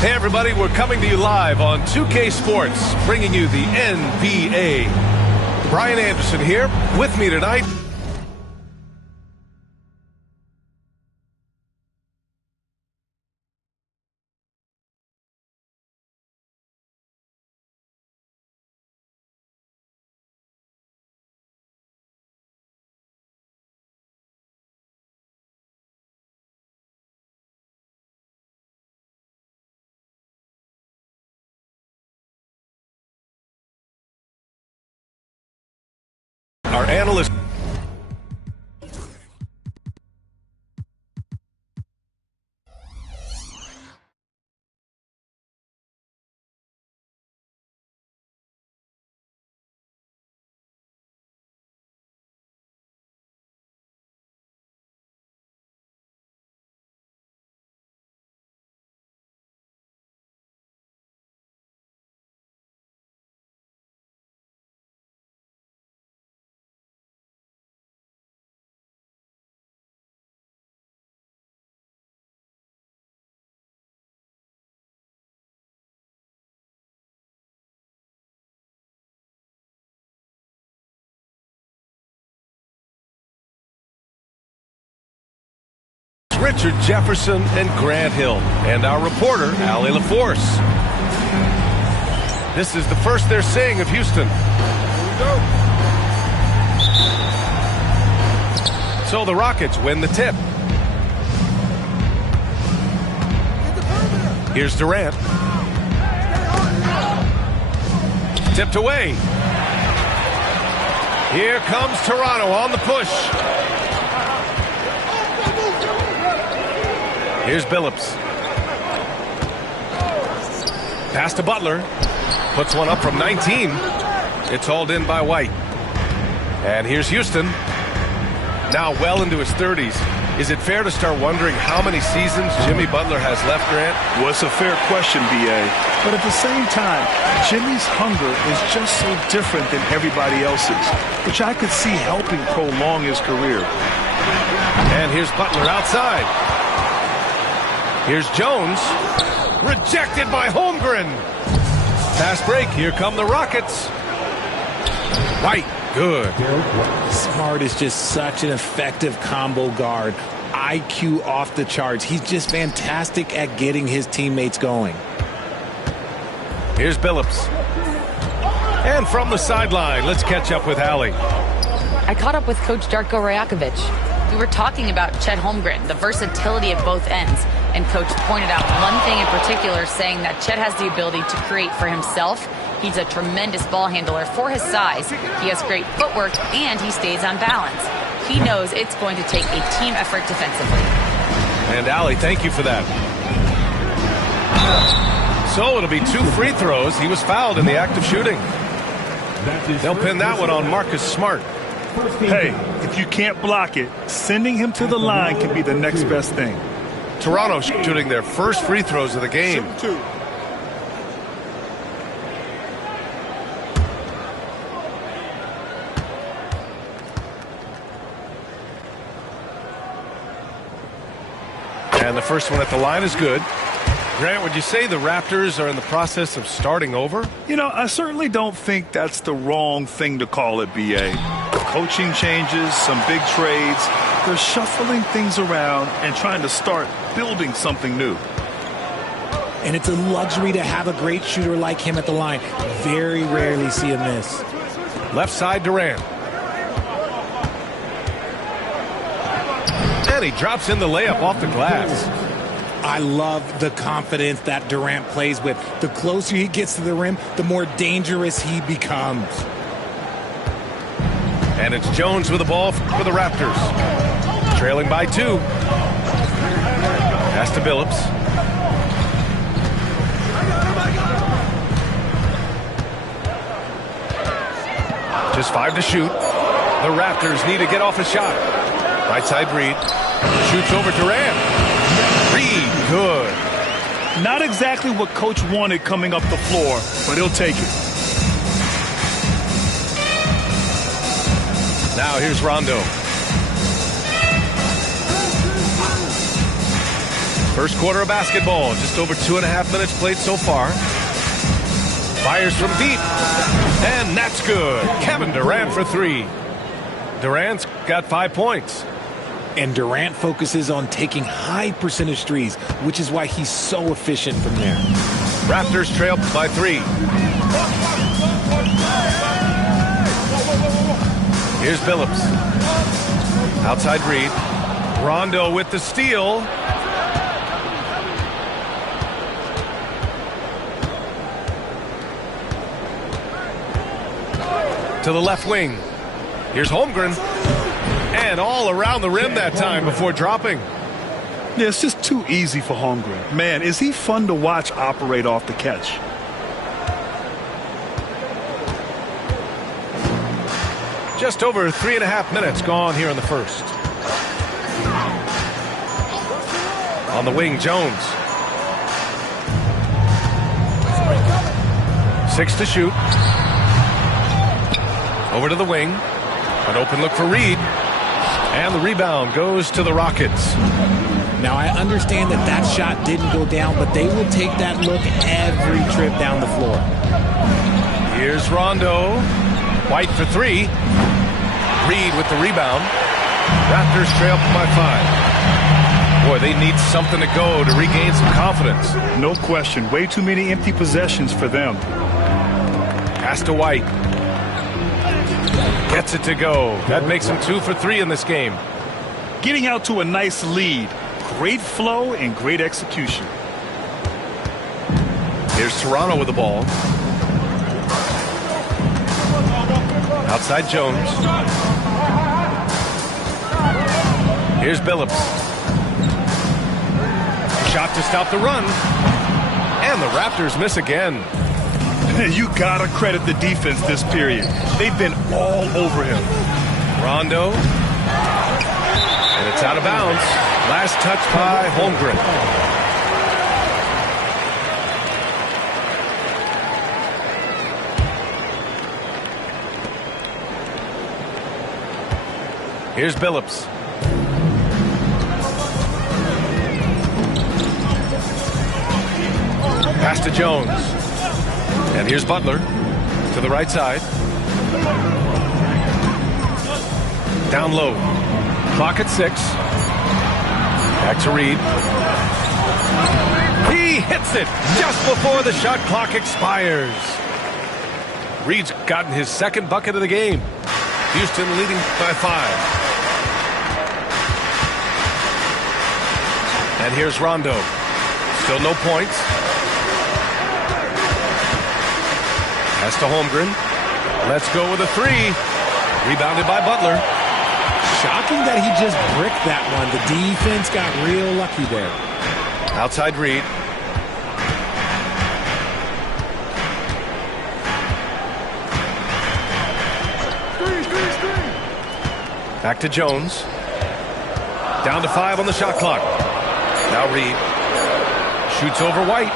Hey everybody, we're coming to you live on 2K Sports, bringing you the NBA. Brian Anderson here, with me tonight. Our analyst. Richard Jefferson and Grant Hill, and our reporter, Allie LaForce. This is the first they're seeing of Houston. So the Rockets win the tip. Here's Durant. Tipped away. Here comes Toronto on the push. Here's Billups. Pass to Butler. Puts one up from 19. It's hauled in by White. And here's Houston. Now well into his 30s. Is it fair to start wondering how many seasons Jimmy Butler has left, Grant? Well, it's a fair question, B.A. But at the same time, Jimmy's hunger is just so different than everybody else's, which I could see helping prolong his career. And here's Butler outside. Here's Jones. Rejected by Holmgren. Fast break. Here come the Rockets. White. Good. Smart is just such an effective combo guard. IQ off the charts. He's just fantastic at getting his teammates going. Here's Billups. And from the sideline, let's catch up with Allie. I caught up with Coach Darko Rajakovic. We were talking about Chet Holmgren, the versatility at both ends. And Coach pointed out one thing in particular, saying that Chet has the ability to create for himself. He's a tremendous ball handler for his size. He has great footwork, and he stays on balance. He knows it's going to take a team effort defensively. And Allie, thank you for that. So it'll be 2 free throws. He was fouled in the act of shooting. They'll pin that one on Marcus Smart. Hey, if you can't block it, sending him to the line can be the next best thing. Toronto shooting their first free throws of the game. And the first one at the line is good. Grant, would you say the Raptors are in the process of starting over? You know, I certainly don't think that's the wrong thing to call it, B.A. Coaching changes, some big trades. They're shuffling things around and trying to start building something new. And it's a luxury to have a great shooter like him at the line. Very rarely see him miss. Left side, Durant. And he drops in the layup off the glass. I love the confidence that Durant plays with. The closer he gets to the rim, the more dangerous he becomes. And it's Jones with the ball for the Raptors. Trailing by 2. Pass to Billups. Just 5 to shoot. The Raptors need to get off a shot. Right side, Reed. Shoots over Durant. Reed, good. Not exactly what Coach wanted coming up the floor, but he'll take it. Now here's Rondo. First quarter of basketball, just over 2.5 minutes played so far. Fires from deep, and that's good. Kevin Durant for 3. Durant's got 5 points. And Durant focuses on taking high percentage threes, which is why he's so efficient from there. Raptors trail by 3. Here's Billups. Outside Reed. Rondo with the steal. To the left wing. Here's Holmgren. And all around the rim that time before dropping. Yeah, it's just too easy for Holmgren. Man, is he fun to watch operate off the catch. Just over 3.5 minutes gone here in the first. On the wing, Jones. 6 to shoot. Over to the wing. An open look for Reed. And the rebound goes to the Rockets. Now, I understand that that shot didn't go down, but they will take that look every trip down the floor. Here's Rondo. White for 3. Reed with the rebound. Raptors trail by 5. Boy, they need something to go to regain some confidence. No question. Way too many empty possessions for them. Pass to White. Gets it to go. That makes him 2 for 3 in this game. Getting out to a nice lead. Great flow and great execution. Here's Toronto with the ball. Outside Jones. Here's Billups. Shot to stop the run. And the Raptors miss again. You gotta credit the defense this period. They've been all over him. Rondo. And it's out of bounds. Last touch by Holmgren. Here's Billups. Pass to Jones. And here's Butler to the right side. Down low. Clock at 6. Back to Reed. He hits it just before the shot clock expires. Reed's gotten his second bucket of the game. Houston leading by 5. And here's Rondo. Still no points. Pass to Holmgren. Let's go with a 3. Rebounded by Butler. Shocking that he just bricked that one. The defense got real lucky there. Outside Reed. Back to Jones. Down to 5 on the shot clock. Now Reed. Shoots over White.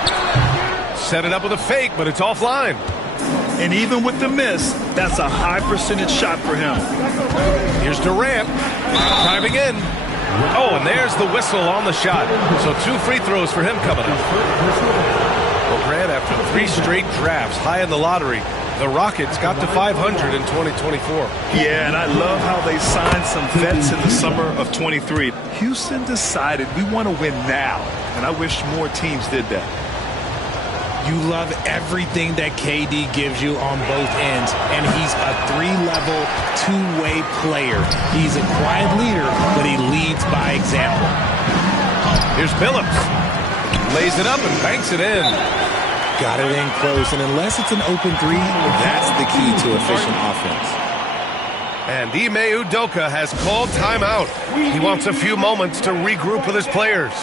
Set it up with a fake, but it's offline. And even with the miss, that's a high percentage shot for him. Here's Durant. Driving in. Oh, and there's the whistle on the shot. So 2 free throws for him coming up. Well, Grant, after 3 straight drafts high in the lottery, the Rockets got to 500 in 2024. Yeah, and I love how they signed some vets in the summer of 23. Houston decided we want to win now, and I wish more teams did that. You love everything that KD gives you on both ends, and he's a 3-level, 2-way player. He's a quiet leader, but he leads by example. Here's Billups. Lays it up and banks it in. Got it in close, and unless it's an open 3, that's the key to efficient offense. And Ime Udoka has called timeout. He wants a few moments to regroup with his players.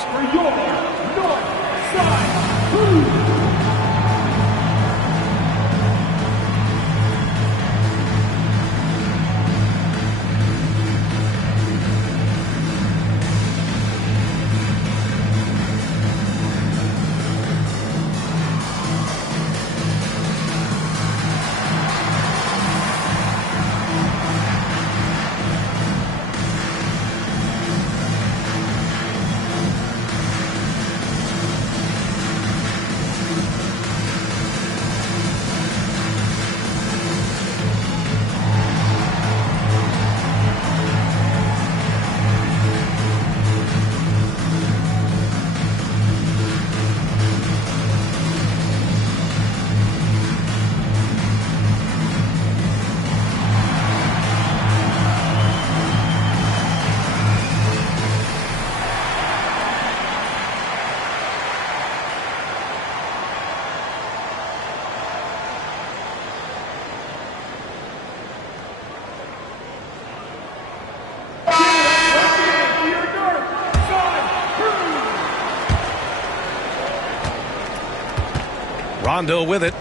Rondo with it.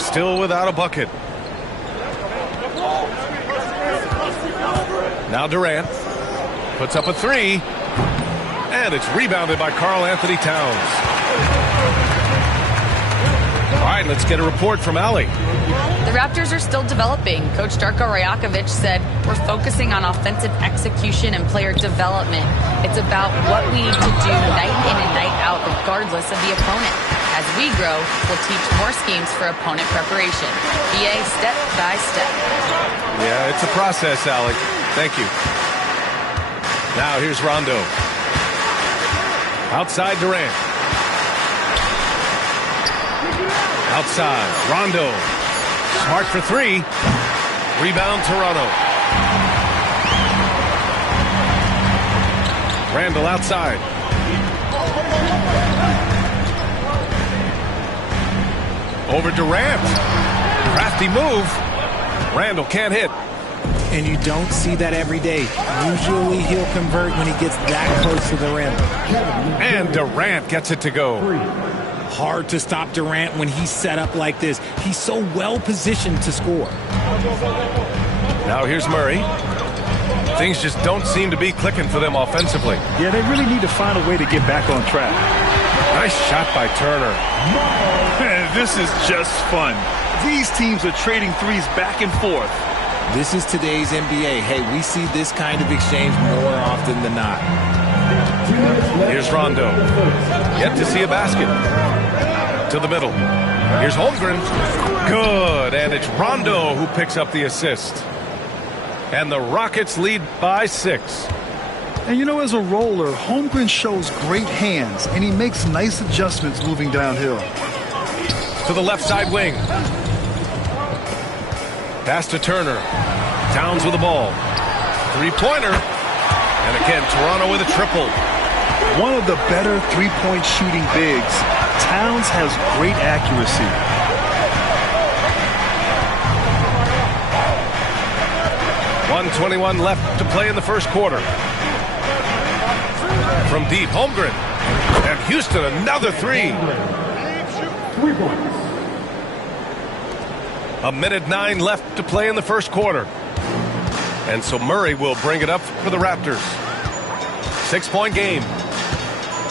Still without a bucket. Now Durant puts up a three. And it's rebounded by Karl Anthony Towns. All right, let's get a report from Allie. The Raptors are still developing. Coach Darko Rajakovic said, we're focusing on offensive execution and player development. It's about what we need to do night in and night out, regardless of the opponent. As we grow, we'll teach more schemes for opponent preparation. BA step by step. Yeah, it's a process, Allie. Thank you. Now here's Rondo. Outside Durant. Outside Rondo. Smart for three. Rebound Toronto. Randall outside. Over Durant. Crafty move. Randall can't hit. And you don't see that every day. Usually he'll convert when he gets that close to the rim. And Durant gets it to go. Hard to stop Durant when he's set up like this. He's so well positioned to score. Now here's Murray. Things just don't seem to be clicking for them offensively. Yeah, they really need to find a way to get back on track. Nice shot by Turner. This is just fun. These teams are trading threes back and forth. This is today's NBA. Hey, we see this kind of exchange more often than not. Here's Rondo. Yet to see a basket. To the middle. Here's Holmgren. Good. And it's Rondo who picks up the assist. And the Rockets lead by 6. And you know, as a roller, Holmgren shows great hands, and he makes nice adjustments moving downhill. To the left side wing. Pass to Turner. Towns with the ball. Three-pointer. And again, Toronto with a triple. One of the better three-point shooting bigs. Towns has great accuracy. .121 left to play in the first quarter. From deep, Holmgren. And Houston, another three. 3 points. A minute 9 left to play in the first quarter. And so Murray will bring it up for the Raptors. 6-point game.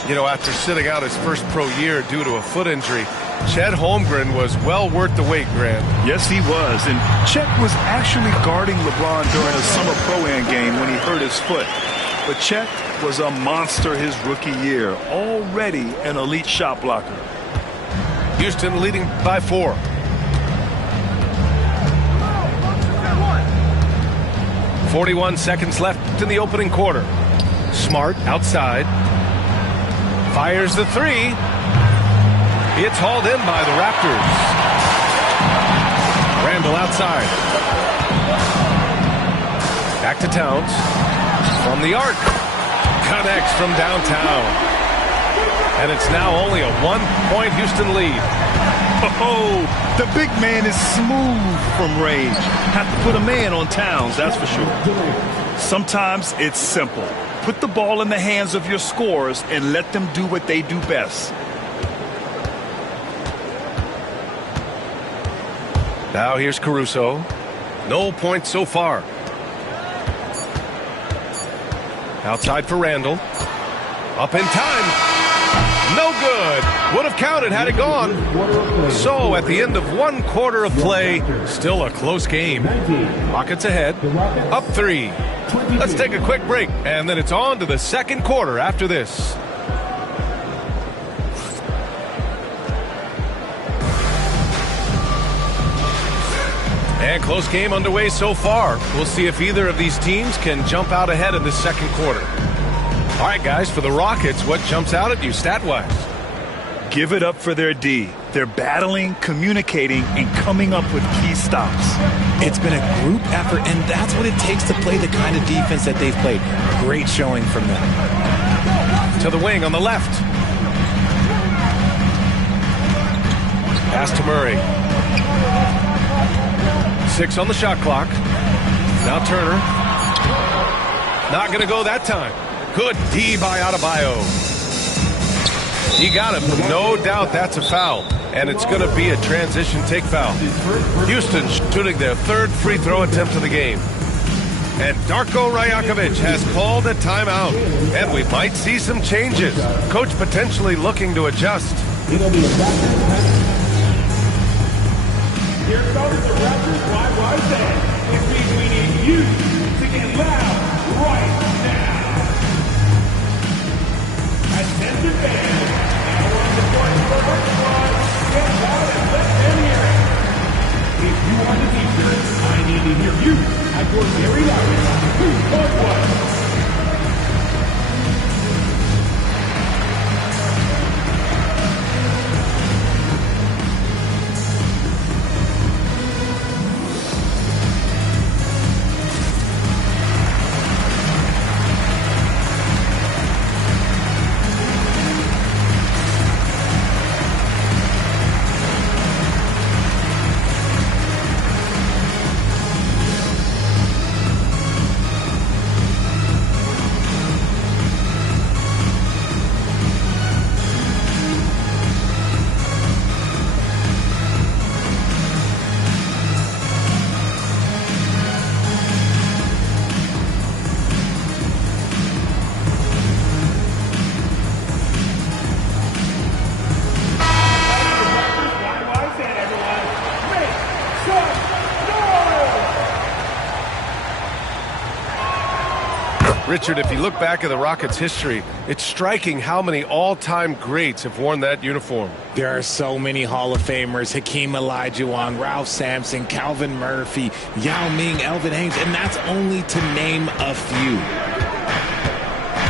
You know, after sitting out his first pro year due to a foot injury, Chet Holmgren was well worth the wait, Grant. Yes, he was. And Chet was actually guarding LeBron during a summer pro-am game when he hurt his foot. But Chet was a monster his rookie year, already an elite shot blocker. Houston leading by 4. .41 seconds left in the opening quarter. Smart outside. Fires the three. It's hauled in by the Raptors. Randall outside. Back to Towns. From the arc. Connects from downtown. And it's now only a 1-point Houston lead. Oh, the big man is smooth from range. Have to put a man on Towns, that's for sure. Sometimes it's simple. Put the ball in the hands of your scorers and let them do what they do best. Now here's Caruso. No points so far. Outside for Randall. Up in time. No good. Would have counted had it gone. So at the end of 1 quarter of play, still a close game. Rockets ahead. Up 3. Let's take a quick break, and then it's on to the second quarter after this. And close game underway so far. We'll see if either of these teams can jump out ahead in the second quarter. All right, guys, for the Rockets, what jumps out at you stat-wise? Give it up for their D. They're battling, communicating, and coming up with key stops. It's been a group effort, and that's what it takes to play the kind of defense that they've played. Great showing from them. To the wing on the left. Pass to Murray. 6 on the shot clock. Now Turner. Not going to go that time. Good D by Adebayo. He got him. No doubt that's a foul. And it's going to be a transition take foul. Houston shooting their third free throw attempt of the game. And Darko Rajakovic has called a timeout. And we might see some changes. Coach potentially looking to adjust. Here comes the Raptors YYZ. Which means we need you to get loud right now. Attention fans. Now we're on the court for our squad. Get loud and let them hear it. If you are the teacher, I need to hear you at your very loudest. Who's going what? Richard, if you look back at the Rockets' history, it's striking how many all-time greats have worn that uniform. There are so many Hall of Famers: Hakeem Olajuwon, Ralph Sampson, Calvin Murphy, Yao Ming, Elvin Hayes, and that's only to name a few.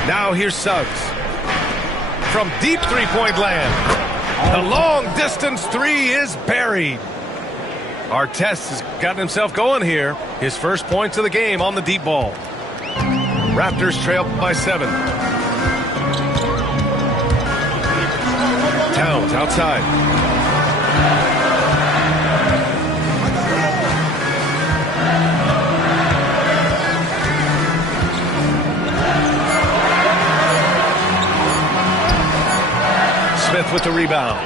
Now here's Suggs. From deep three-point land. The long-distance three is buried. Artest has gotten himself going here. His first points of the game on the deep ball. Raptors trail by 7. Towns outside. Smith with the rebound.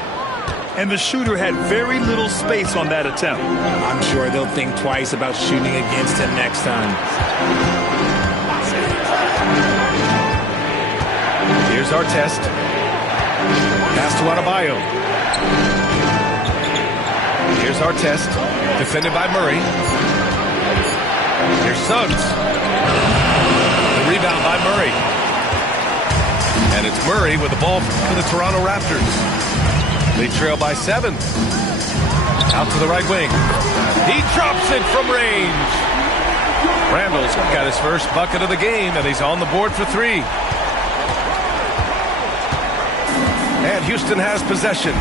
And the shooter had very little space on that attempt. I'm sure they'll think twice about shooting against him next time. Here's Artest. Pass to Adebayo. Here's Artest. Defended by Murray. Here's Suggs. The rebound by Murray. And it's Murray with the ball for the Toronto Raptors. They trail by 7. Out to the right wing. He drops it from range. Randall's got his first bucket of the game, and he's on the board for 3. And Houston has possession.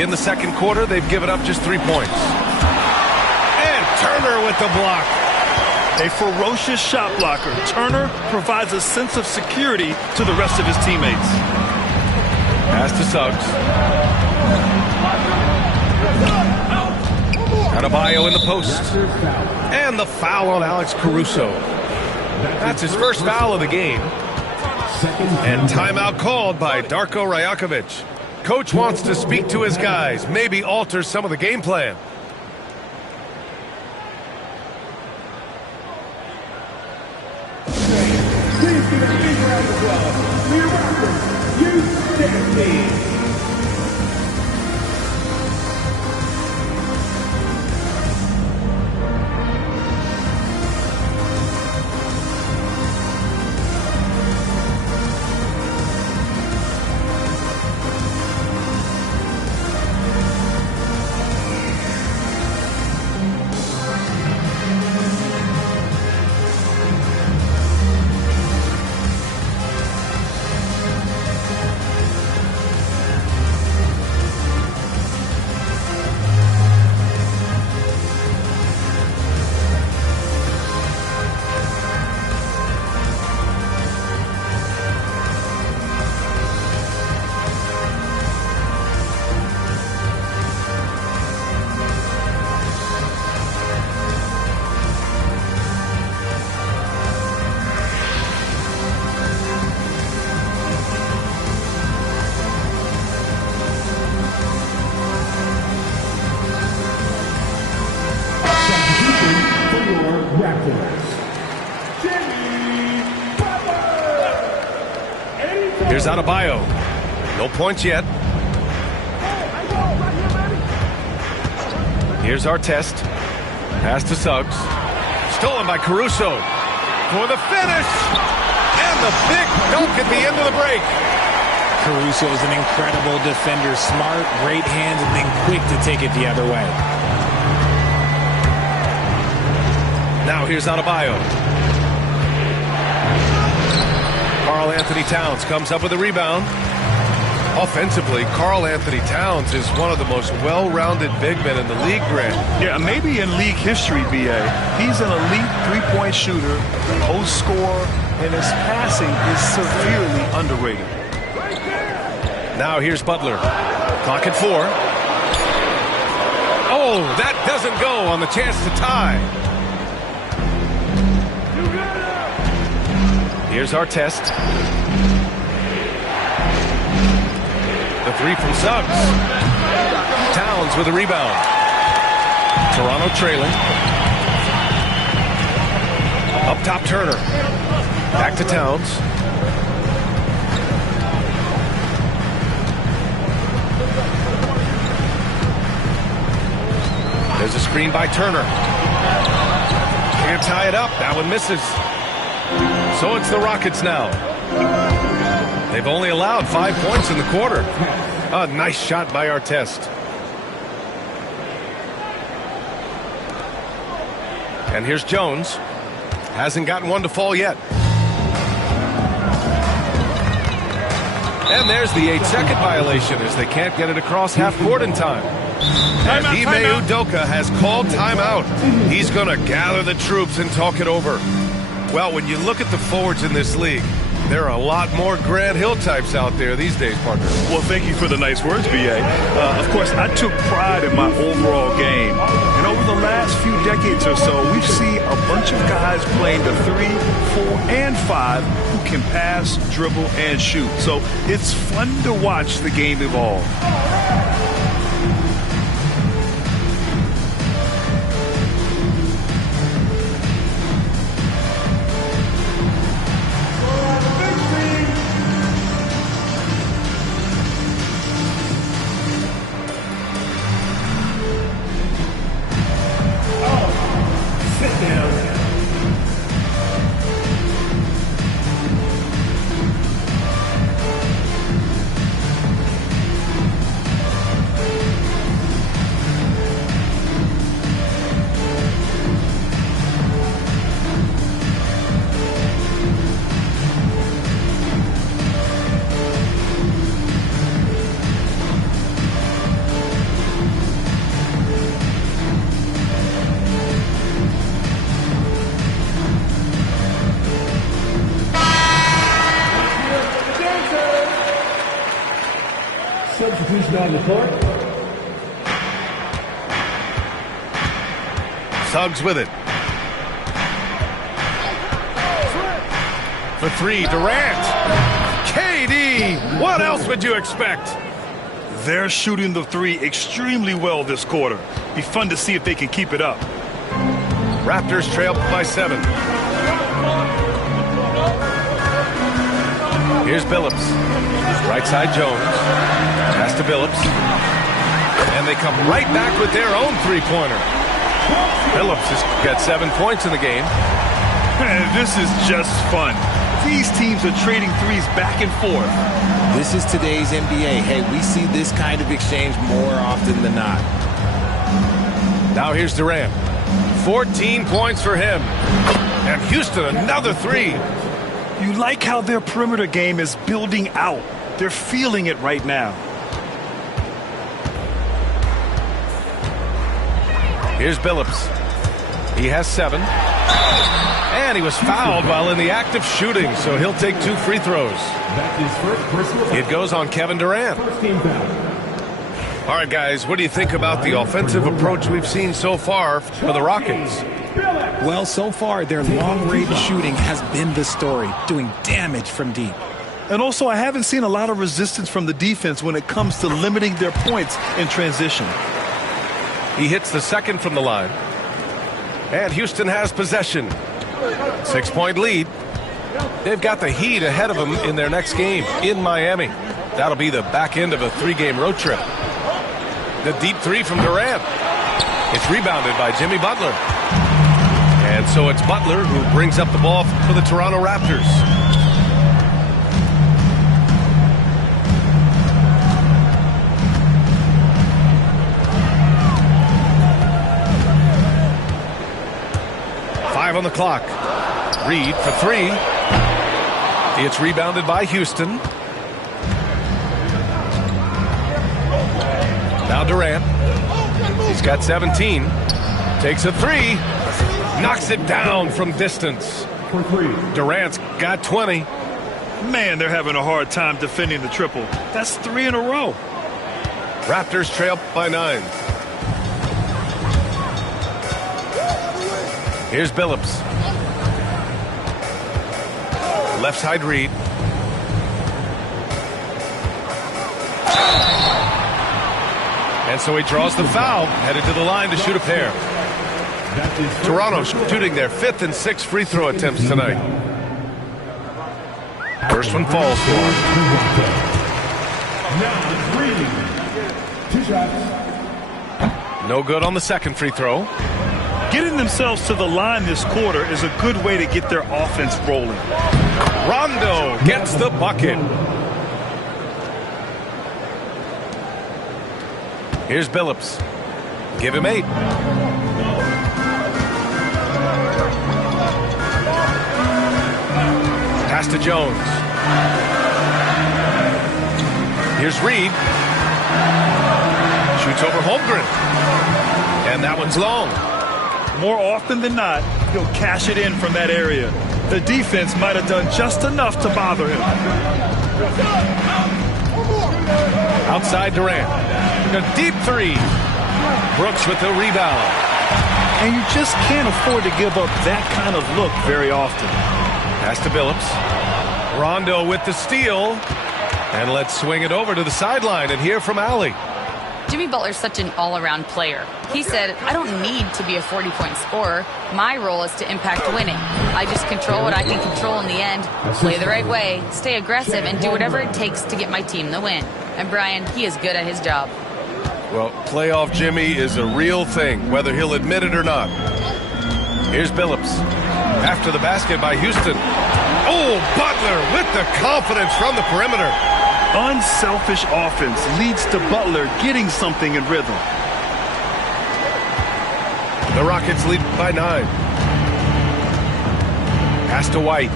In the second quarter, they've given up just 3 points. And Turner with the block. A ferocious shot blocker. Turner provides a sense of security to the rest of his teammates. Pass to Suggs. Adebayo in the post. And the foul on Alex Caruso. That's his first foul of the game. And timeout called by Darko Rajakovic. Coach wants to speak to his guys, maybe alter some of the game plan. Please give a big round of applause for your Raptors. You stand team. Raptors, Jimmy Butler. Here's Adebayo. No points yet. Here's Artest. Pass to Suggs. Stolen by Caruso. For the finish. And the big dunk at the end of the break. Caruso is an incredible defender. Smart, great hands, and then quick to take it the other way. Now here's Adebayo. Karl Anthony Towns comes up with a rebound. Offensively, Karl Anthony Towns is one of the most well-rounded big men in the league, Grant. Yeah, maybe in league history, B.A. He's an elite three-point shooter, post scorer, and his passing is severely underrated. Now here's Butler. Clock at 4. Oh, that doesn't go on the chance to tie. Here's Artest. The three from Suggs. Towns with a rebound. Toronto trailing. Up top, Turner. Back to Towns. There's a screen by Turner. Can't tie it up. That one misses. So it's the Rockets now. They've only allowed 5 points in the quarter. A nice shot by Artest. And here's Jones. Hasn't gotten one to fall yet. And there's the 8-second violation as they can't get it across half court in time. And Ime Udoka has called timeout. He's going to gather the troops and talk it over. Well, when you look at the forwards in this league, there are a lot more Grant Hill types out there these days, partner. Well, thank you for the nice words, B.A. Of course, I took pride in my overall game. And over the last few decades or so, we've seen a bunch of guys playing the 3, 4, and 5 who can pass, dribble, and shoot. So it's fun to watch the game evolve. Substitution on the court. Suggs with it. For 3, Durant. KD, what else would you expect? They're shooting the 3 extremely well this quarter. Be fun to see if they can keep it up. Raptors trail by 7. Here's Billups. Right side Jones. Pass to Billups. And they come right back with their own three-pointer. Billups has got 7 points in the game. This is just fun. These teams are trading threes back and forth. This is today's NBA. Hey, we see this kind of exchange more often than not. Now here's Durant. 14 points for him. And Houston, another 3. You like how their perimeter game is building out. They're feeling it right now. Here's Billups. He has 7. And he was fouled while in the act of shooting, so he'll take 2 free throws. That's his first personal foul. It goes on Kevin Durant. First team foul. All right, guys, what do you think about the offensive approach we've seen so far for the Rockets? Well, so far, their long-range shooting has been the story, doing damage from deep. And also, I haven't seen a lot of resistance from the defense when it comes to limiting their points in transition. He hits the second from the line. And Houston has possession. 6-point lead. They've got the Heat ahead of them in their next game in Miami. That'll be the back end of a 3-game road trip. The deep three from Durant. It's rebounded by Jimmy Butler. And so it's Butler who brings up the ball for the Toronto Raptors. On the clock. Reed for three. It's rebounded by Houston. Now Durant. He's got 17. Takes a three. Knocks it down from distance. Durant's got 20. Man, they're having a hard time defending the triple. That's 3 in a row. Raptors trail by 9. Here's Billups. Left side Reed. And so he draws the foul, headed to the line to shoot a pair. Toronto shooting their 5th and 6th free throw attempts tonight. First one falls for him. No good on the second free throw. Getting themselves to the line this quarter is a good way to get their offense rolling. Rondo gets the bucket. Here's Billups. Give him 8. Pass to Jones. Here's Reed. Shoots over Holmgren. And that one's long. More often than not, he'll cash it in from that area. The defense might have done just enough to bother him. Outside Durant. A deep three. Brooks with the rebound. And you just can't afford to give up that kind of look very often. Pass to Billups. Rondo with the steal. And let's swing it over to the sideline and hear from Allie. Jimmy Butler's such an all-around player. He said, I don't need to be a 40-point scorer. My role is to impact winning. I just control what I can control in the end, play the right way, stay aggressive, and do whatever it takes to get my team the win. And Brian, he is good at his job. Well, playoff Jimmy is a real thing, whether he'll admit it or not. Here's Billups. After the basket by Houston. Oh, Butler with the confidence from the perimeter. Unselfish offense leads to Butler getting something in rhythm. The Rockets lead by 9. Pass to White.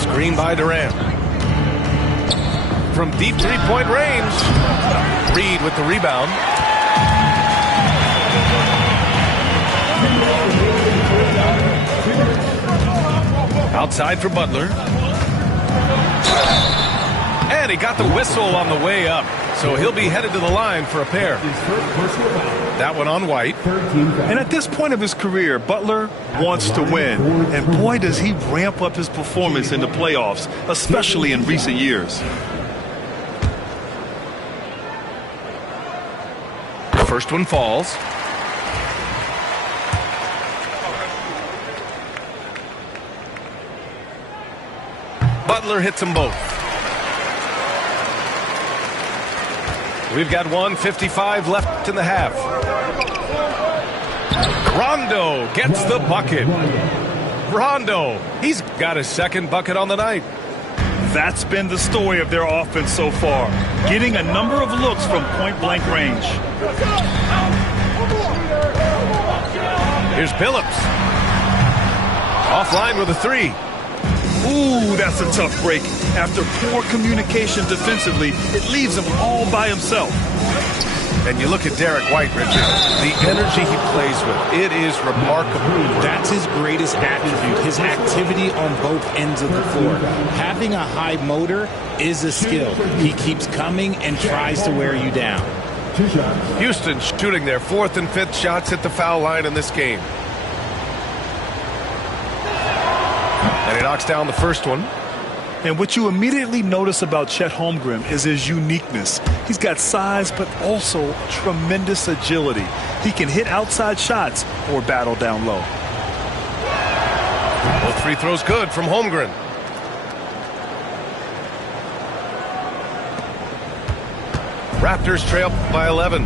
Screen by Durant. From deep three-point range. Reed with the rebound. Outside for Butler. And he got the whistle on the way up. So he'll be headed to the line for a pair. That one on White. And at this point of his career, Butler wants to win. And boy, does he ramp up his performance in the playoffs, especially in recent years. First one falls. Butler hits them both. We've got 1:55 left in the half. Rondo gets the bucket. Rondo, he's got his second bucket on the night. That's been the story of their offense so far, getting a number of looks from point-blank range. Here's Billups. Offline with a three. Ooh, that's a tough break. After poor communication defensively, it leaves him all by himself. And you look at Derek White, Richard, the energy he plays with, it is remarkable. That's his greatest attribute, his activity on both ends of the floor. Having a high motor is a skill. He keeps coming and tries to wear you down. Houston shooting their 4th and 5th shots at the foul line in this game. And he knocks down the first one. And what you immediately notice about Chet Holmgren is his uniqueness. He's got size, but also tremendous agility. He can hit outside shots or battle down low. Both free throws good from Holmgren. Raptors trail by 11.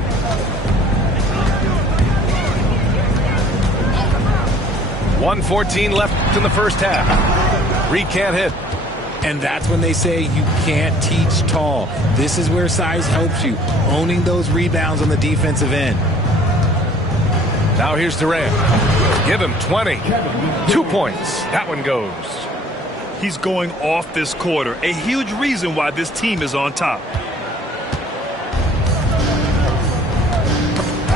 .114 left in the first half. Reed can't hit. And that's when they say you can't teach tall. This is where size helps you, owning those rebounds on the defensive end. Now here's Durant. Give him 20. 2 points. That one goes. He's going off this quarter, a huge reason why this team is on top.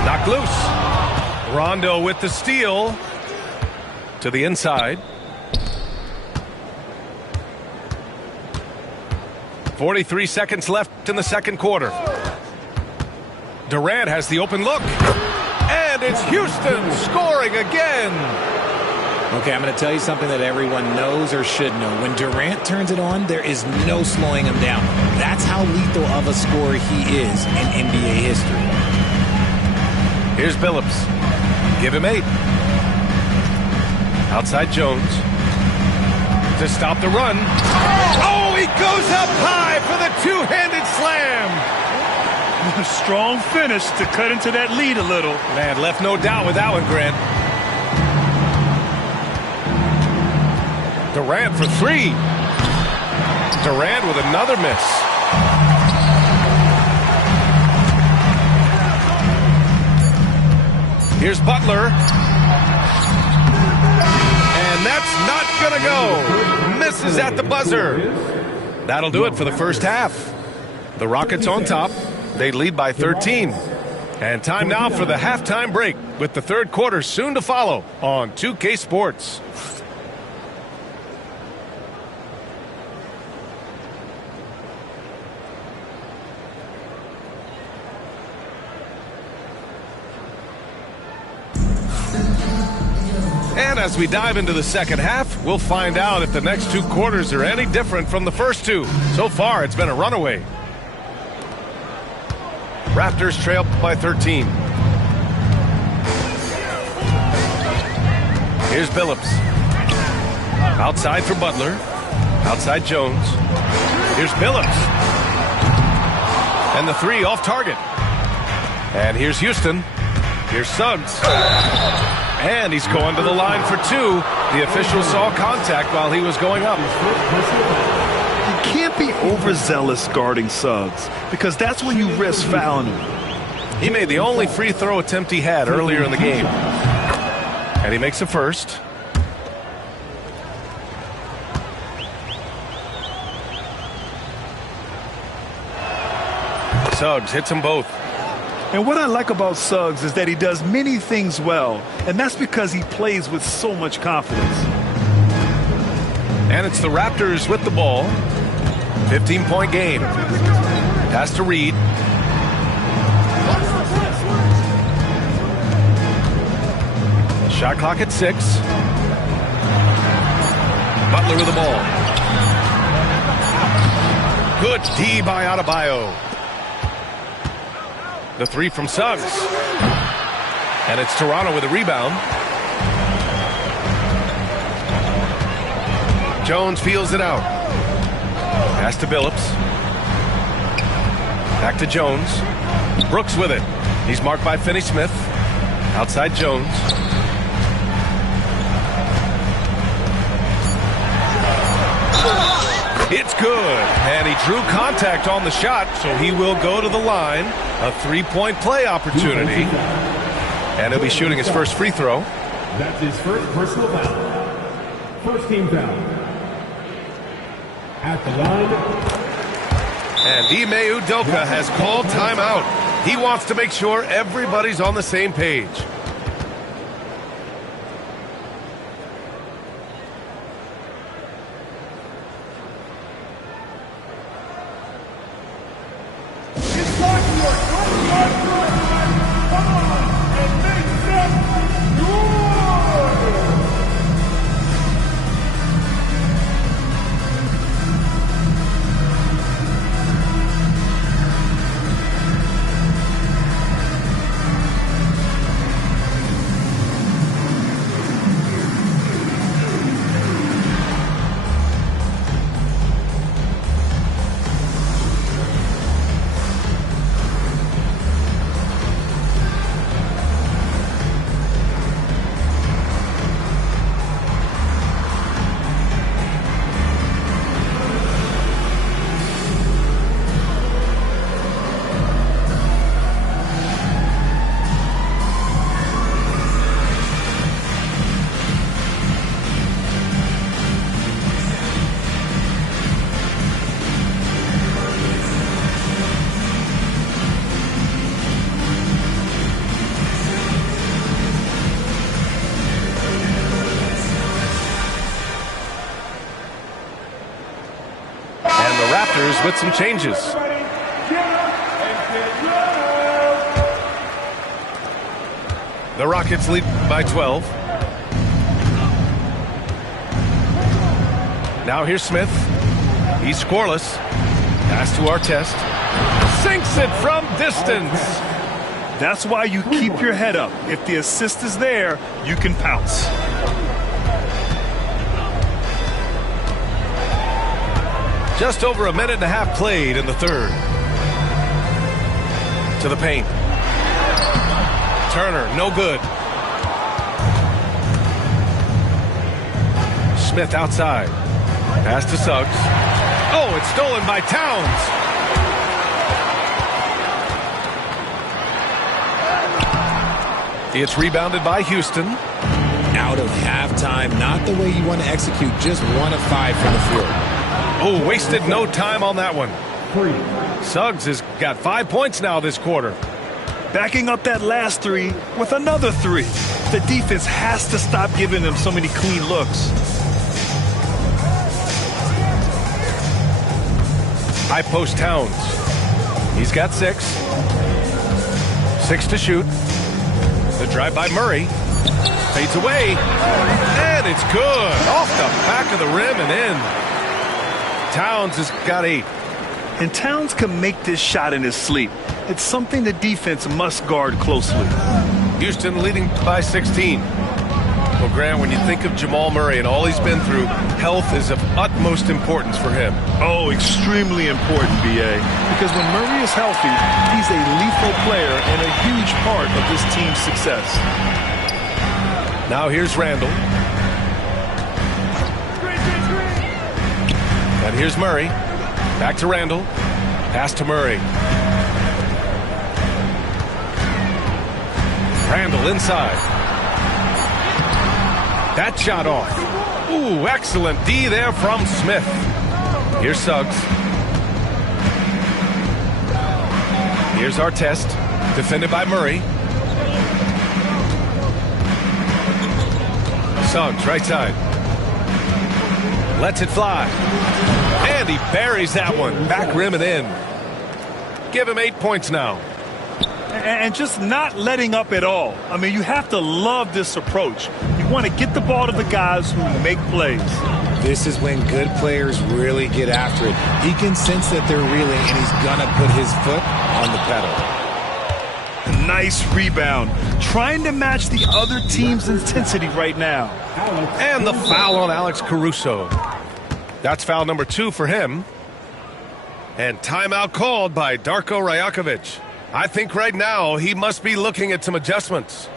Knocked loose. Rondo with the steal. To the inside. 43 seconds left in the second quarter. Durant has the open look. And it's Houston scoring again. Okay, I'm going to tell you something that everyone knows or should know. When Durant turns it on, there is no slowing him down. That's how lethal of a scorer he is in NBA history. Here's Billups. Give him 8. Outside Jones. To stop the run. Oh, he goes up high for the two-handed slam. A strong finish to cut into that lead a little. Man, left no doubt with that one, Grant. Durant for 3. Durant with another miss. Here's Butler. And that's not going to go. Misses at the buzzer. That'll do it for the first half. The Rockets on top. They lead by 13. And time now for the halftime break, with the third quarter soon to follow on 2K Sports. And as we dive into the second half, we'll find out if the next 2 quarters are any different from the first 2. So far, it's been a runaway. Raptors trail by 13. Here's Billups. Outside for Butler. Outside Jones. Here's Billups. And the 3 off target. And here's Houston. Here's Suggs. And he's going to the line for 2. The official saw contact while he was going up. You can't be overzealous guarding Suggs, because that's when you risk fouling him. He made the only free throw attempt he had earlier in the game. And he makes the first. Suggs hits them both. And what I like about Suggs is that he does many things well, and that's because he plays with so much confidence. And it's the Raptors with the ball. 15-point game. Pass to Reed. Shot clock at 6. Butler with the ball. Good D by Adebayo. The 3 from Suggs. And it's Toronto with a rebound. Jones feels it out. Pass to Billups. Back to Jones. Brooks with it. He's marked by Finney-Smith. Outside Jones. It's good. And he drew contact on the shot, so he will go to the line. A 3-point play opportunity. And he'll be shooting his first free throw. That's his first personal foul. First team foul. At the line. And Ime Udoka has called timeout. He wants to make sure everybody's on the same page. Raptors with some changes. The Rockets lead by 12. Now here's Smith. He's scoreless. Pass to Artest. Sinks it from distance. That's why you keep your head up. If the assist is there, you can pounce. Just over a minute and a half played in the third. To the paint. Turner, no good. Smith outside. Pass to Suggs. Oh, it's stolen by Towns. It's rebounded by Houston. Out of halftime, not the way you want to execute, just 1 of 5 from the field. Oh, wasted no time on that one. Suggs has got 5 points now this quarter. Backing up that last three with another three. The defense has to stop giving them so many clean looks. High post Towns. He's got 6. 6 to shoot. The drive by Murray. Fades away. And it's good. Off the back of the rim and in. Towns has got 8. And Towns can make this shot in his sleep. It's something the defense must guard closely. Houston leading by 16. Well, Grant, when you think of Jamal Murray and all he's been through, health is of utmost importance for him. Oh, extremely important, B.A. Because when Murray is healthy, he's a lethal player and a huge part of this team's success. Now here's Randall. And here's Murray. Back to Randall. Pass to Murray. Randall inside. That shot off. Ooh, excellent D there from Smith. Here's Suggs. Here's Artest. Defended by Murray. Suggs, right side. Lets it fly. And he buries that one. Back rim and in. Give him 8 points now. And just not letting up at all. I mean, you have to love this approach. You want to get the ball to the guys who make plays. This is when good players really get after it. He can sense that they're reeling, and he's going to put his foot on the pedal. Nice rebound. Trying to match the other team's intensity right now. And the foul on Alex Caruso. That's foul number 2 for him. And timeout called by Darko Rajakovic. I think right now he must be looking at some adjustments.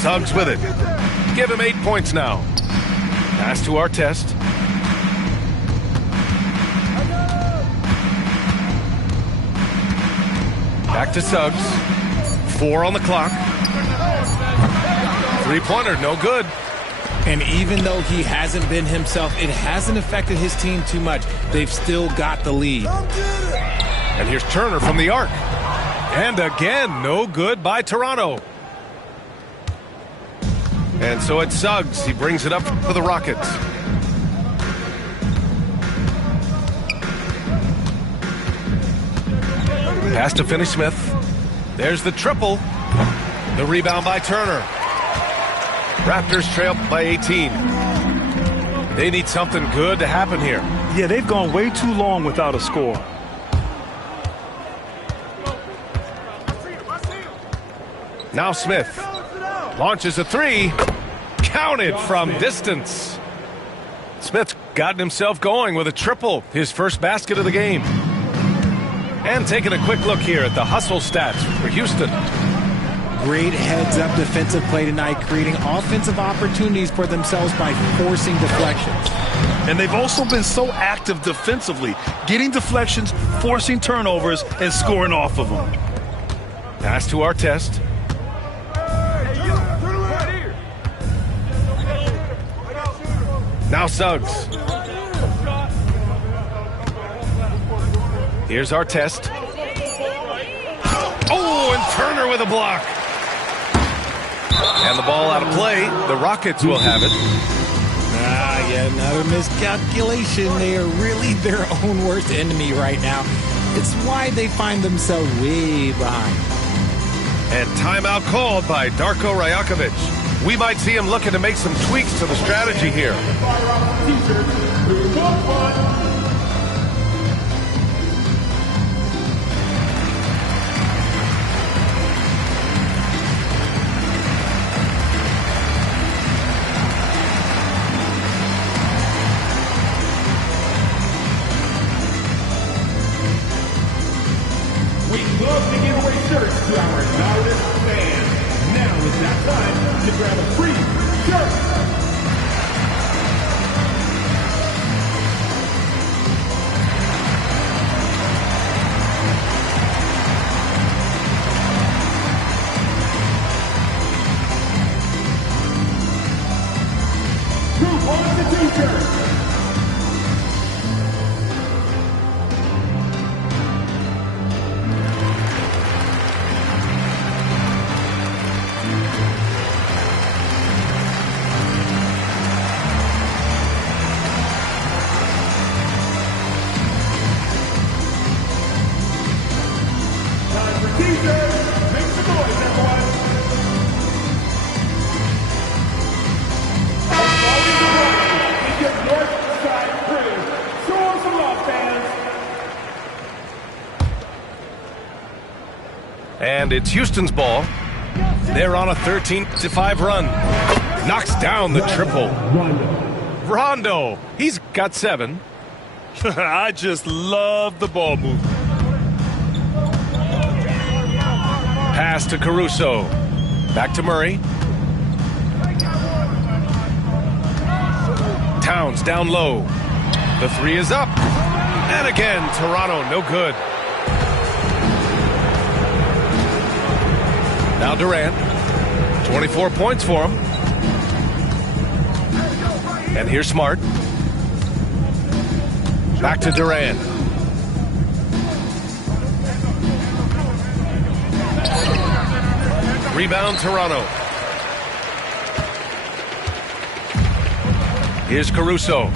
Suggs with it. Give him 8 points now. Pass to Artest. Back to Suggs. 4 on the clock. 3-pointer, no good. And even though he hasn't been himself, it hasn't affected his team too much. They've still got the lead. And here's Turner from the arc. And again, no good by Toronto. And so it's Suggs. He brings it up for the Rockets. Pass to Finney-Smith. There's the triple. The rebound by Turner. Raptors trail by 18. They need something good to happen here. Yeah, they've gone way too long without a score. Now Smith launches a three. Counted from distance. Smith's gotten himself going with a triple, his first basket of the game. And taking a quick look here at the hustle stats for Houston. Great heads-up defensive play tonight, creating offensive opportunities for themselves by forcing deflections. And they've also been so active defensively, getting deflections, forcing turnovers, and scoring off of them. Pass to Artest. Now Suggs. Here's Artest. Oh, and Turner with a block. And the ball out of play. The Rockets will have it. Yeah, another miscalculation. They are really their own worst enemy right now. It's why they find themselves way behind. And timeout called by Darko Rajakovic. We might see him looking to make some tweaks to the strategy here. We love to give away shirts to our loudest fans. Now is that time to grab a free shirt. Who wants the t-shirt? And it's Houston's ball. They're on a 13-5 run. Knocks down the triple. Rondo. He's got 7. I just love the ball movement. Pass to Caruso. Back to Murray. Towns down low. The 3 is up. And again, Toronto, no good. Now Durant. 24 points for him. And here's Smart. Back to Durant. Rebound Toronto. Here's Caruso.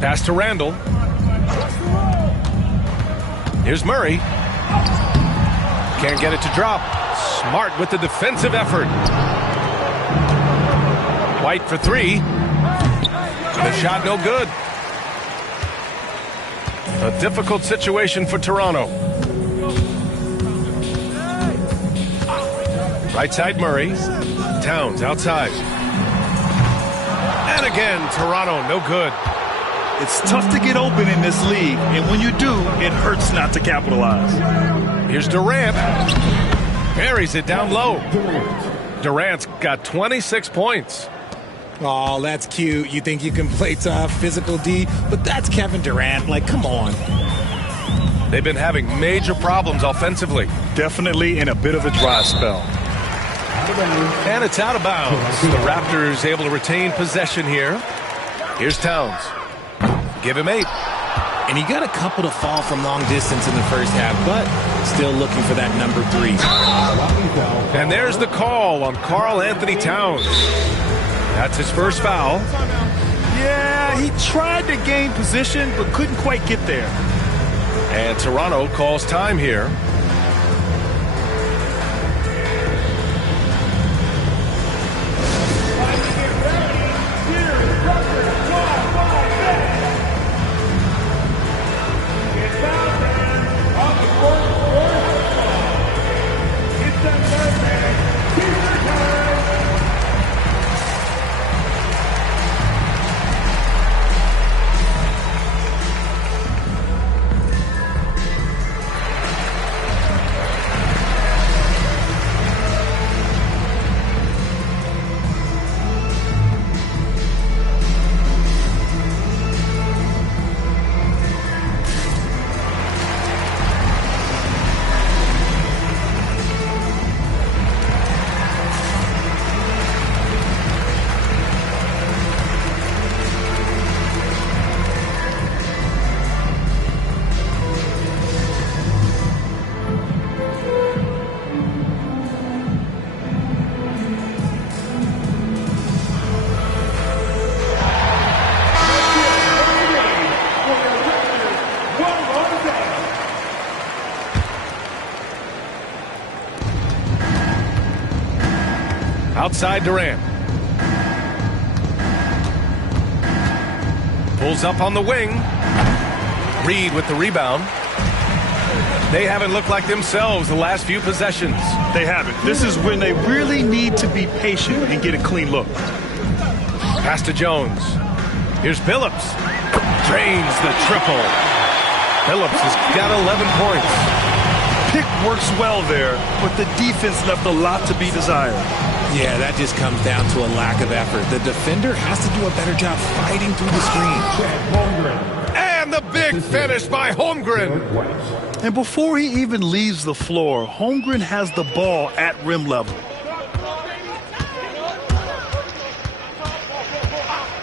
Pass to Randall. Here's Murray. Can't get it to drop. Smart with the defensive effort. White for 3. The shot no good. A difficult situation for Toronto. Right side Murray. Towns outside. And again, Toronto no good. It's tough to get open in this league, and when you do, it hurts not to capitalize. Here's Durant. Buries it down low. Durant's got 26 points. Oh, that's cute. You think you can play tough, physical D, but that's Kevin Durant. Like, come on. They've been having major problems offensively. Definitely in a bit of a dry spell. And it's out of bounds. The Raptors able to retain possession here. Here's Towns. Give him 8. and he got a couple to fall from long distance in the first half, but still looking for that number 3. And there's the call on Karl Anthony Towns. That's his first foul. Yeah, he tried to gain position, but couldn't quite get there. And Toronto calls time here. Outside Durant. Pulls up on the wing. Reed with the rebound. They haven't looked like themselves the last few possessions. They haven't. This is when they really need to be patient and get a clean look. Pass to Jones. Here's Billups. Drains the triple. Billups has got 11 points. Pick works well there, but the defense left a lot to be desired. Yeah, that just comes down to a lack of effort. The defender has to do a better job fighting through the screen. And the big finish by Holmgren. And before he even leaves the floor, Holmgren has the ball at rim level.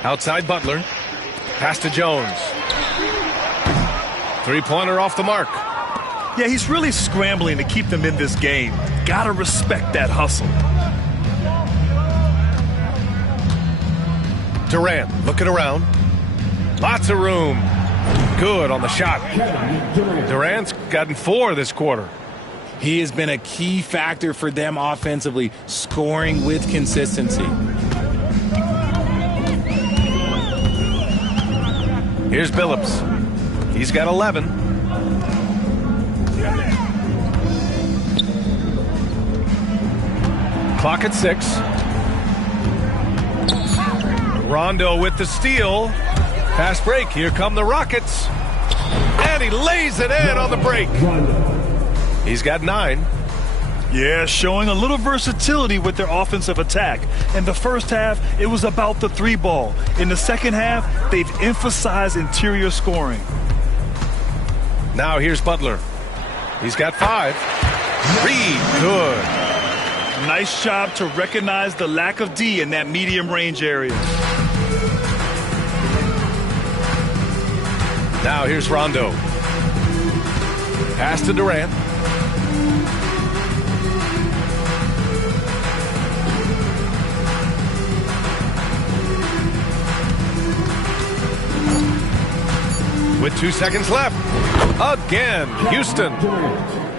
Outside Butler. Pass to Jones. Three-pointer off the mark. Yeah, he's really scrambling to keep them in this game. Gotta respect that hustle. Durant looking around. Lots of room. Good on the shot. Durant's gotten 4 this quarter. He has been a key factor for them offensively, scoring with consistency. Here's Billups. He's got 11. Clock at 6. Rondo with the steal. Fast break. Here come the Rockets. And he lays it in on the break. He's got 9. Yeah, showing a little versatility with their offensive attack. In the first half, it was about the 3-ball. In the second half, they've emphasized interior scoring. Now here's Butler. He's got 5. Reed, good. Nice job to recognize the lack of D in that medium range area. Now here's Rondo. Pass to Durant. With 2 seconds left. Again, Houston.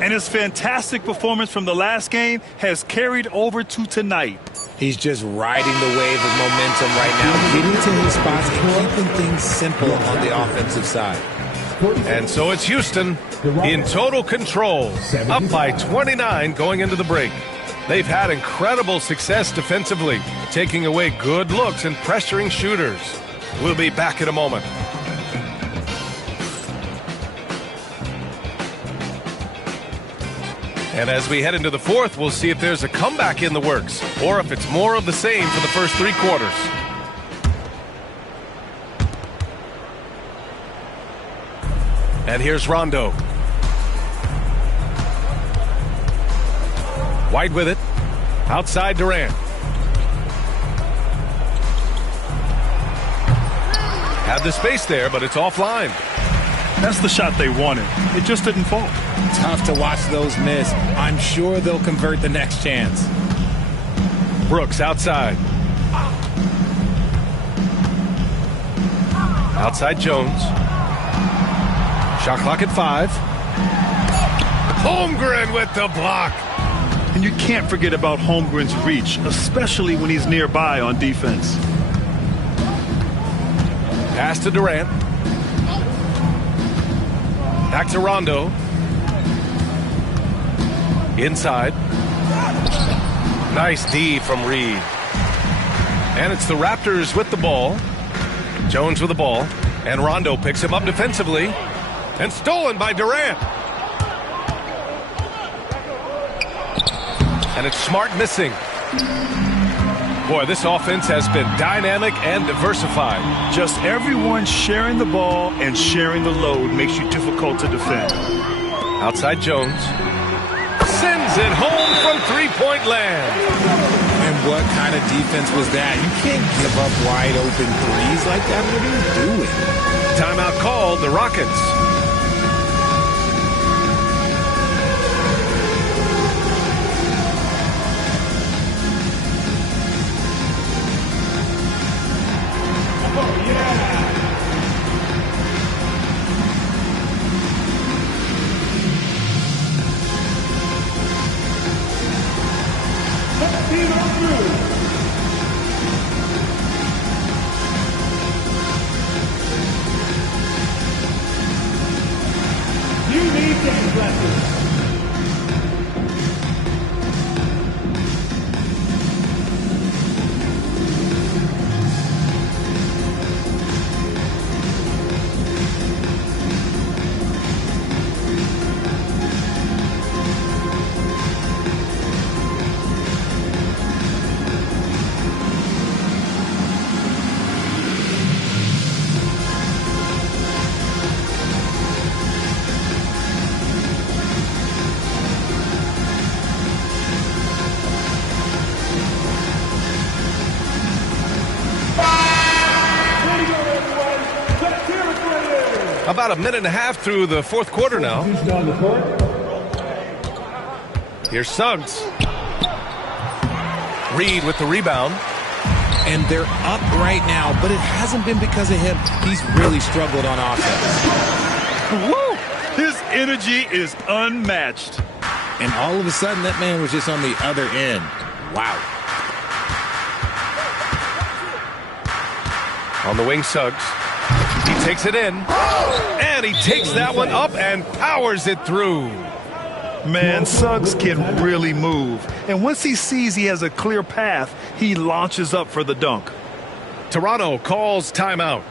And his fantastic performance from the last game has carried over to tonight. He's just riding the wave of momentum right now, getting to his spots and keeping things simple on the offensive side. And so it's Houston in total control, up by 29 going into the break. They've had incredible success defensively, taking away good looks and pressuring shooters. We'll be back in a moment. And as we head into the fourth, we'll see if there's a comeback in the works or if it's more of the same for the first 3 quarters. And here's Rondo. White with it. Outside Durant. Had the space there, but it's offline. That's the shot they wanted. It just didn't fall. Tough to watch those miss. I'm sure they'll convert the next chance. Brooks outside. Outside Jones. Shot clock at 5. Holmgren with the block. And you can't forget about Holmgren's reach, especially when he's nearby on defense. Pass to Durant. Back to Rondo. Inside. Nice D from Reed. And it's the Raptors with the ball. Jones with the ball. And Rondo picks him up defensively. And stolen by Durant. And it's Smart missing. Boy, this offense has been dynamic and diversified. Just everyone sharing the ball and sharing the load makes you difficult to defend. Outside Jones. Sends it home from three-point land. And what kind of defense was that? You can't give up wide open threes like that. What are you doing? Timeout called, the Rockets. About a minute and a half through the fourth quarter now. Here's Suggs. Reed with the rebound. And they're up right now, but it hasn't been because of him. He's really struggled on offense. Woo! His energy is unmatched. And all of a sudden, that man was just on the other end. Wow. On the wing, Suggs. He takes it in. And he takes that one up and powers it through. Man, Suggs can really move. And once he sees he has a clear path, he launches up for the dunk. Toronto calls timeout.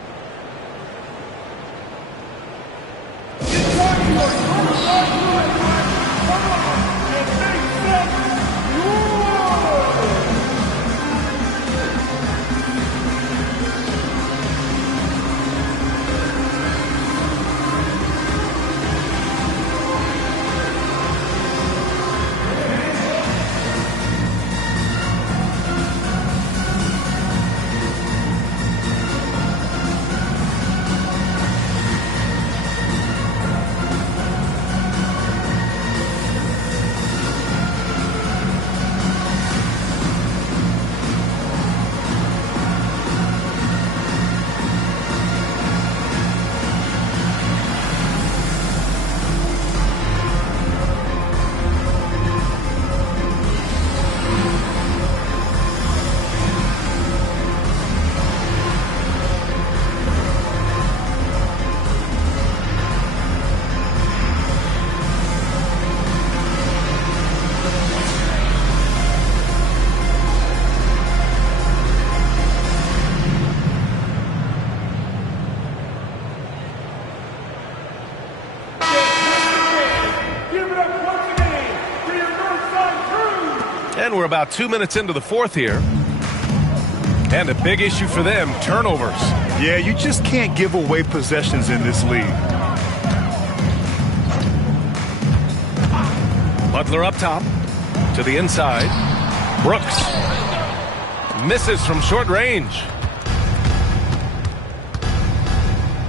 And we're about 2 minutes into the fourth here. And a big issue for them, turnovers. Yeah, you just can't give away possessions in this league. Butler up top to the inside. Brooks misses from short range.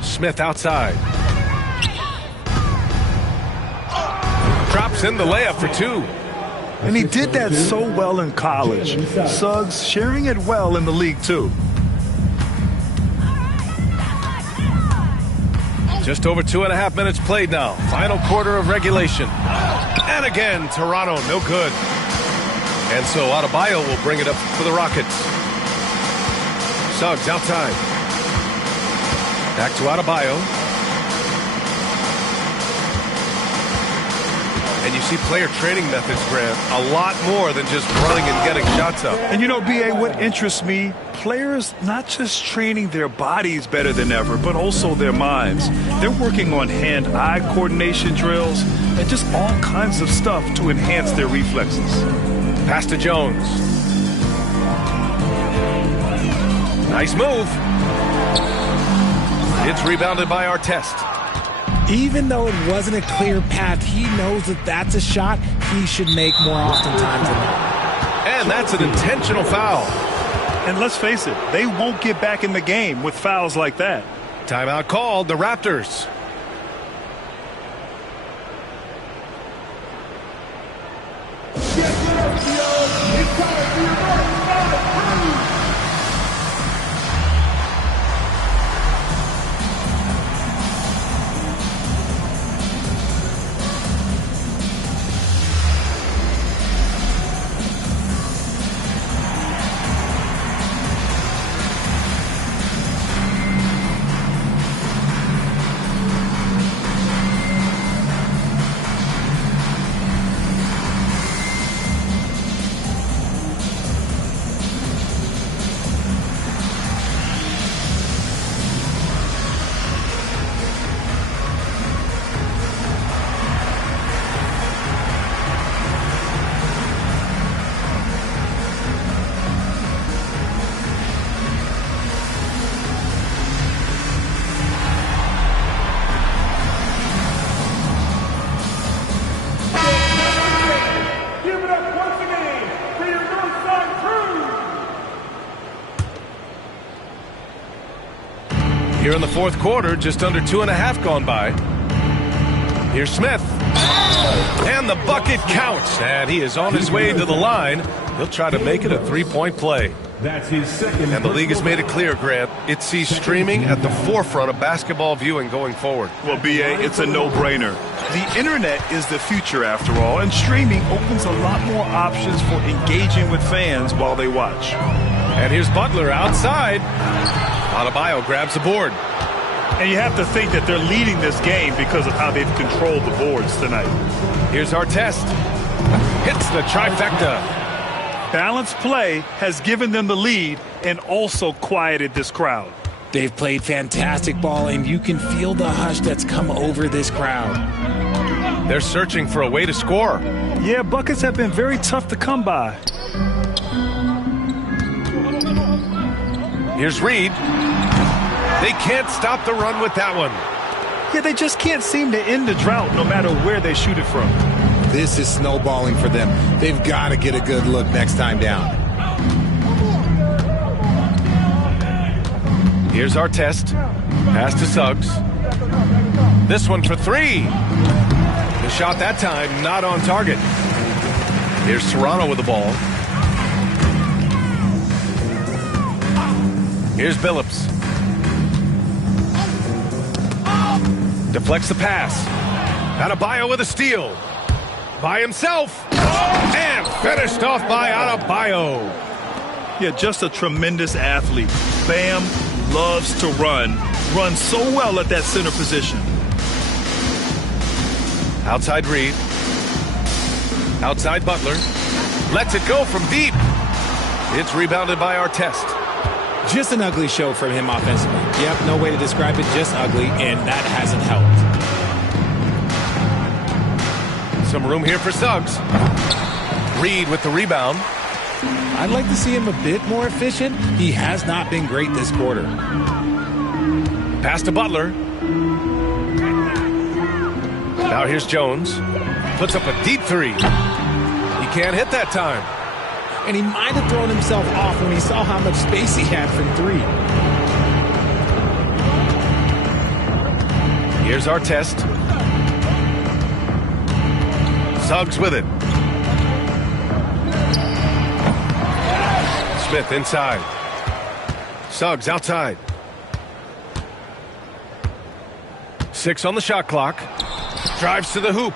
Smith outside. drops in the layup for two. And he did that so well in college. Suggs sharing it well in the league, too. Just over 2.5 minutes played now. Final quarter of regulation. And again, Toronto, no good. And so Adebayo will bring it up for the Rockets. Suggs outside. Back to Adebayo. And you see player training methods, Grant, a lot more than just running and getting shots up. And you know, B.A., what interests me, players not just training their bodies better than ever, but also their minds. They're working on hand-eye coordination drills and just all kinds of stuff to enhance their reflexes. Pass to Jones. Nice move. It's rebounded by Artest. Even though it wasn't a clear path, he knows that that's a shot he should make more oftentimes than not. And that's an intentional foul. And let's face it, they won't get back in the game with fouls like that. Timeout called, the Raptors. It's time for your first five. Here in the fourth quarter, just under 2.5 gone by. Here's Smith. And the bucket counts. And he is on his way to the line. He'll try to make it a three-point play. That's his second. And the league has made it clear, Grant, it sees streaming at the forefront of basketball viewing going forward. Well, B.A., it's a no-brainer. The internet is the future, after all, and streaming opens a lot more options for engaging with fans while they watch. And here's Butler outside. Adebayo grabs the board. And you have to think that they're leading this game because of how they've controlled the boards tonight. Here's Artest. Hits the trifecta. Balanced play has given them the lead and also quieted this crowd. They've played fantastic ball, and you can feel the hush that's come over this crowd. They're searching for a way to score. Yeah, buckets have been very tough to come by. Here's Reed. They can't stop the run with that one. Yeah, they just can't seem to end the drought no matter where they shoot it from. This is snowballing for them. They've got to get a good look next time down. Here's Artest. Pass to Suggs. This one for three. The shot that time not on target. Here's Toronto with the ball. Here's Billups. Deflects the pass. Adebayo with a steal. By himself. And finished off by Adebayo. Yeah, just a tremendous athlete. Bam loves to run. Runs so well at that center position. Outside Reed. Outside Butler. Lets it go from deep. It's rebounded by Artest. Just an ugly show from him offensively. Yep, no way to describe it, just ugly, and that hasn't helped. Some room here for Suggs. Reed with the rebound. I'd like to see him a bit more efficient. He has not been great this quarter. Pass to Butler. Now here's Jones. Puts up a deep three. He can't hit that time. And he might have thrown himself off when he saw how much space he had from three. Here's Artest. Suggs with it. Smith inside. Suggs outside. 6 on the shot clock. Drives to the hoop.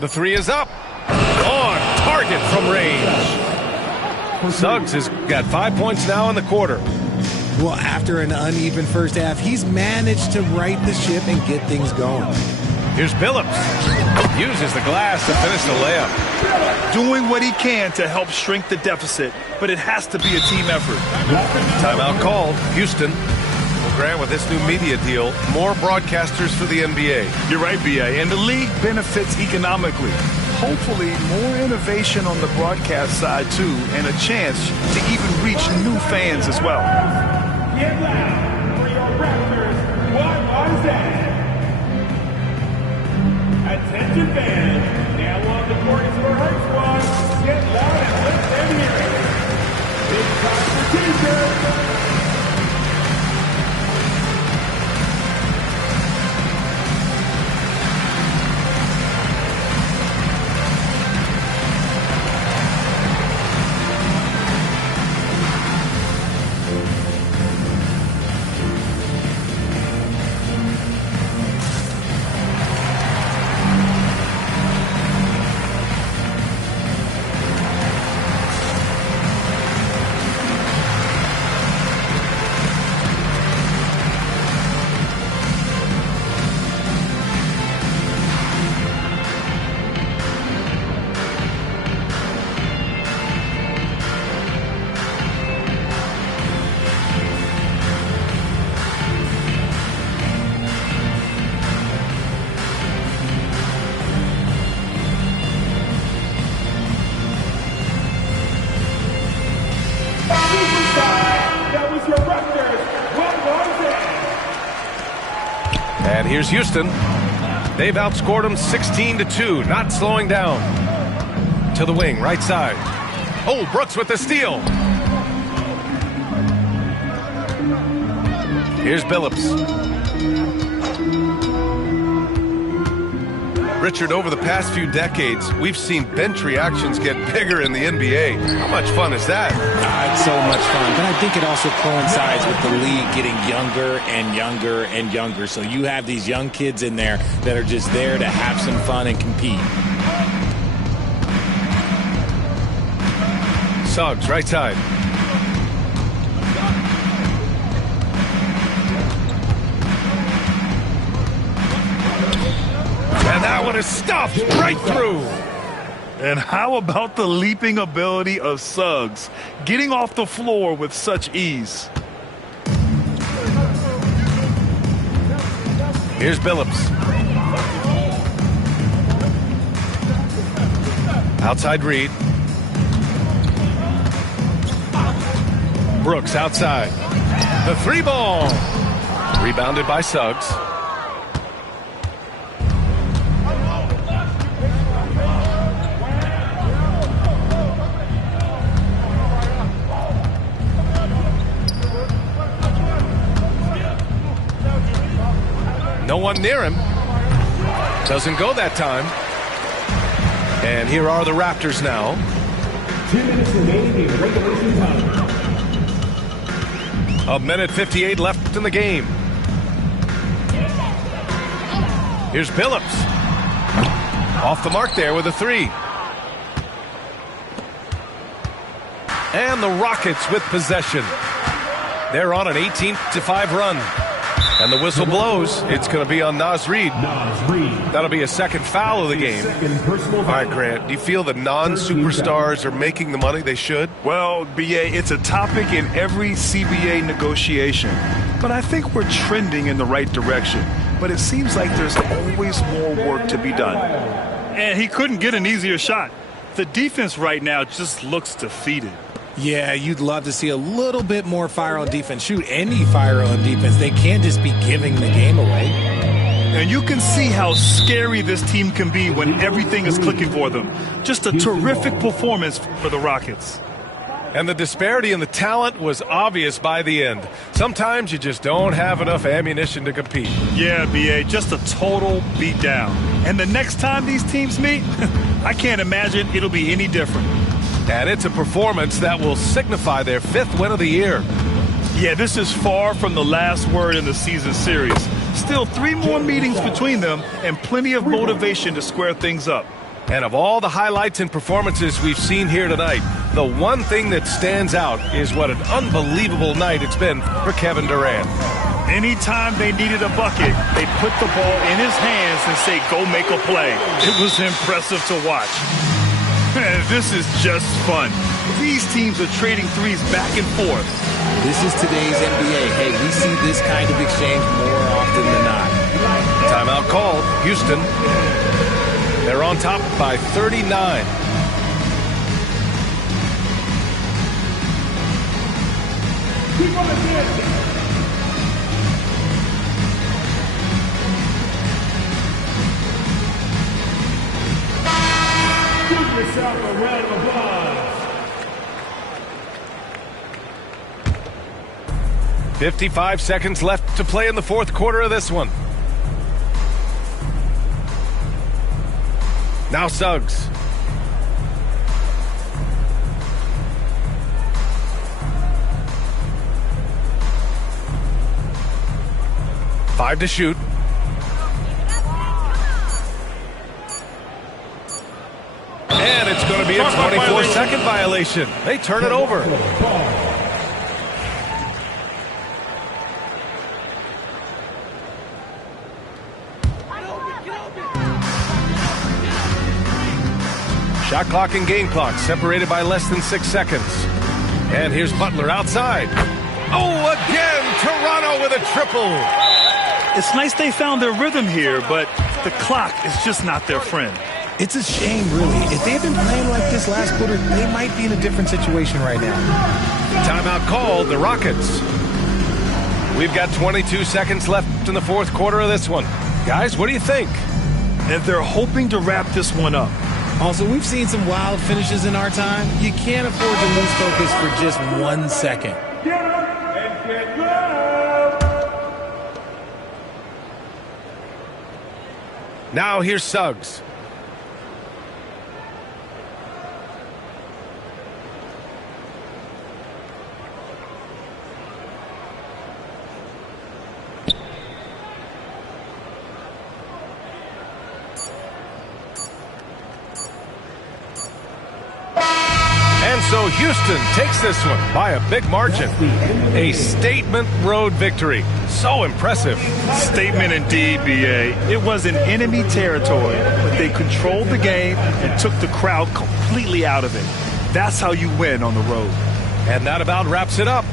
The 3 is up. On target from range. Suggs has got 5 points now in the quarter. Well, after an uneven first half, he's managed to right the ship and get things going. Here's Billups. Uses the glass to finish the layup. Doing what he can to help shrink the deficit, but it has to be a team effort. Timeout called. Houston. Well, Grant, with this new media deal, more broadcasters for the NBA. You're right, B.A., and the league benefits economically. Hopefully, more innovation on the broadcast side, too, and a chance to even reach new fans as well. Get loud for your Raptors. What was that? Attention fans, now on the court is for Hurt Squad. Get loud and let them hear it. Big time for T-shirt. And here's Houston. They've outscored them 16-2, not slowing down. To the wing, right side. Oh, Brooks with the steal. Here's Billups. Richard, over the past few decades, we've seen bench reactions get bigger in the NBA. How much fun is that? It's so much fun, but I think it also coincides with the league getting younger and younger and younger. So you have these young kids in there that are just there to have some fun and compete. Suggs, right side. And that one is stuffed right through. And how about the leaping ability of Suggs, getting off the floor with such ease? Here's Billups. Outside Reed. Brooks outside. The 3-ball. Rebounded by Suggs. No one near him. Doesn't go that time. And here are the Raptors now. 2 minutes remaining in regulation time. 1:58 left in the game. Here's Billups. Off the mark there with a 3. And the Rockets with possession. They're on an 18-5 run. And the whistle blows. It's going to be on Naz Reid. That'll be a second foul of the game. All right, Grant, do you feel the non-superstars are making the money they should? Well, B.A., it's a topic in every CBA negotiation. But I think we're trending in the right direction. But it seems like there's always more work to be done. And he couldn't get an easier shot. The defense right now just looks defeated. Yeah, you'd love to see a little bit more fire on defense. Shoot, any fire on defense. They can't just be giving the game away. And you can see how scary this team can be when everything is clicking for them. Just a terrific performance for the Rockets. And the disparity in the talent was obvious by the end. Sometimes you just don't have enough ammunition to compete. Yeah, B.A., just a total beatdown. And the next time these teams meet, I can't imagine it'll be any different. And it's a performance that will signify their 5th win of the year. Yeah, this is far from the last word in the season series. Still 3 more meetings between them and plenty of motivation to square things up. And of all the highlights and performances we've seen here tonight, the one thing that stands out is what an unbelievable night it's been for Kevin Durant. Anytime they needed a bucket, they put the ball in his hands and say, go make a play. It was impressive to watch. This is just fun. These teams are trading threes back and forth. This is today's NBA. Hey, we see this kind of exchange more often than not. Timeout called. Houston. They're on top by 39. Keep on it. Give yourself a round of applause. 55 seconds left to play in the 4th quarter of this one. Now Suggs. Five to shoot. And it's going to be a 24-second violation. They turn it over. Shot clock and game clock separated by less than 6 seconds. And here's Butler outside. Oh, again, Toronto with a triple. It's nice they found their rhythm here, but the clock is just not their friend. It's a shame, really. If they had been playing like this last quarter, they might be in a different situation right now. Timeout called, the Rockets. We've got 22 seconds left in the 4th quarter of this one. Guys, what do you think? And they're hoping to wrap this one up. Also, we've seen some wild finishes in our time. You can't afford to lose focus for just 1 second. Get up and get low. Now here's Suggs. So Houston takes this one by a big margin. A statement road victory. So impressive. Statement indeed, B.A. It was in enemy territory, but they controlled the game and took the crowd completely out of it. That's how you win on the road. And that about wraps it up.